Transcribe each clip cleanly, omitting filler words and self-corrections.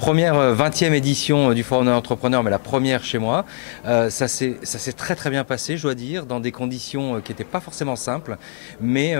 première 20e édition du Forum de l'entrepreneur, mais la première chez moi. Ça s'est très très bien passé, je dois dire, dans des conditions qui n'étaient pas forcément simples. Mais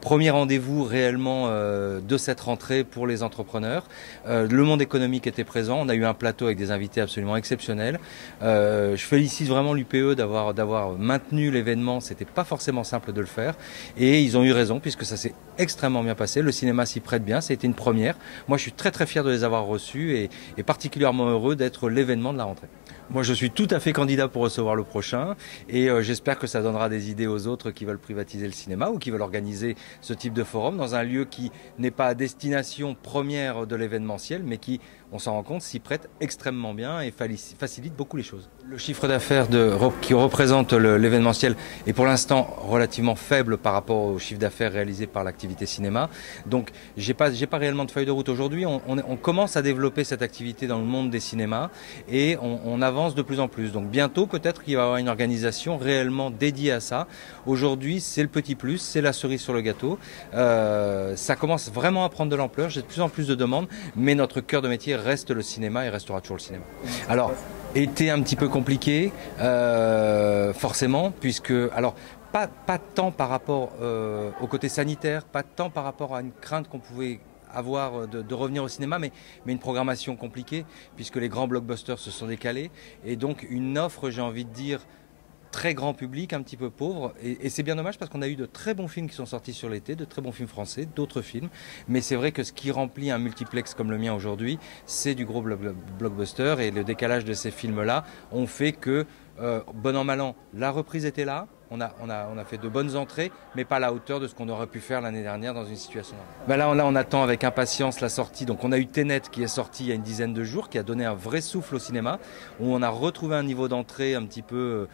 premier rendez-vous réellement de cette rentrée pour les entrepreneurs. Le monde économique était présent. On a eu un plateau avec des invités absolument exceptionnels. Je félicite vraiment l'UPE d'avoir maintenu l'événement. C'était pas forcément simple de le faire. Et ils ont eu raison puisque ça s'est extrêmement bien passé. Le cinéma s'y prête bien. C'était une première. Moi, je suis très très fier de les avoir reçus et particulièrement heureux d'être l'événement de la rentrée. Moi, je suis tout à fait candidat pour recevoir le prochain et j'espère que ça donnera des idées aux autres qui veulent privatiser le cinéma ou qui veulent organiser ce type de forum dans un lieu qui n'est pas à destination première de l'événementiel, mais qui, on s'en rend compte, s'y prête extrêmement bien et facilite beaucoup les choses. Le chiffre d'affaires qui représente l'événementiel est pour l'instant relativement faible par rapport au chiffre d'affaires réalisé par l'activité cinéma. Donc, j'ai pas réellement de feuille de route aujourd'hui. On commence à développer cette activité dans le monde des cinémas et on avance de plus en plus. Donc bientôt peut-être qu'il va y avoir une organisation réellement dédiée à ça. Aujourd'hui c'est le petit plus, c'est la cerise sur le gâteau. Ça commence vraiment à prendre de l'ampleur, j'ai de plus en plus de demandes, mais notre cœur de métier reste le cinéma et restera toujours le cinéma. Alors, été un petit peu compliqué, forcément, puisque... Alors, pas tant par rapport au côté sanitaire, pas tant par rapport à une crainte qu'on pouvait avoir de revenir au cinéma, mais une programmation compliquée, puisque les grands blockbusters se sont décalés, et donc une offre, j'ai envie de dire, très grand public, un petit peu pauvre, et c'est bien dommage parce qu'on a eu de très bons films qui sont sortis sur l'été, de très bons films français, d'autres films, mais c'est vrai que ce qui remplit un multiplex comme le mien aujourd'hui, c'est du gros blockbuster, et le décalage de ces films-là ont fait que, bon an mal an, la reprise était là. On a fait de bonnes entrées, mais pas à la hauteur de ce qu'on aurait pu faire l'année dernière dans une situation normale. Là, on attend avec impatience la sortie. Donc, on a eu Tenet qui est sorti il y a une dizaine de jours, qui a donné un vrai souffle au cinéma, où on a retrouvé un niveau d'entrée un petit peu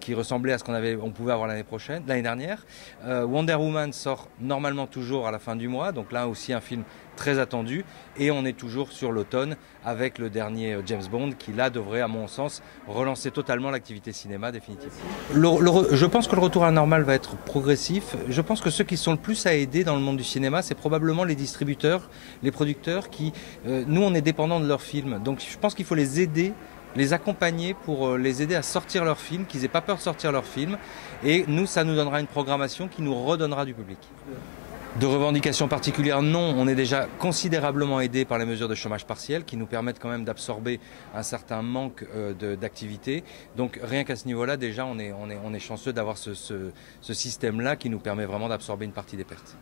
qui ressemblait à ce on pouvait avoir l'année dernière. Wonder Woman sort normalement toujours à la fin du mois, donc là aussi un film très attendu, et on est toujours sur l'automne avec le dernier James Bond qui là devrait à mon sens relancer totalement l'activité cinéma définitivement. Je pense que le retour à la normale va être progressif. Je pense que ceux qui sont le plus à aider dans le monde du cinéma, c'est probablement les distributeurs, les producteurs qui, nous on est dépendants de leurs films, donc je pense qu'il faut les aider, les accompagner pour les aider à sortir leurs films, qu'ils n'aient pas peur de sortir leurs films, et nous ça nous donnera une programmation qui nous redonnera du public. De revendications particulières, non. On est déjà considérablement aidé par les mesures de chômage partiel qui nous permettent quand même d'absorber un certain manque d'activité. Donc rien qu'à ce niveau-là, déjà, on est chanceux d'avoir ce système-là qui nous permet vraiment d'absorber une partie des pertes.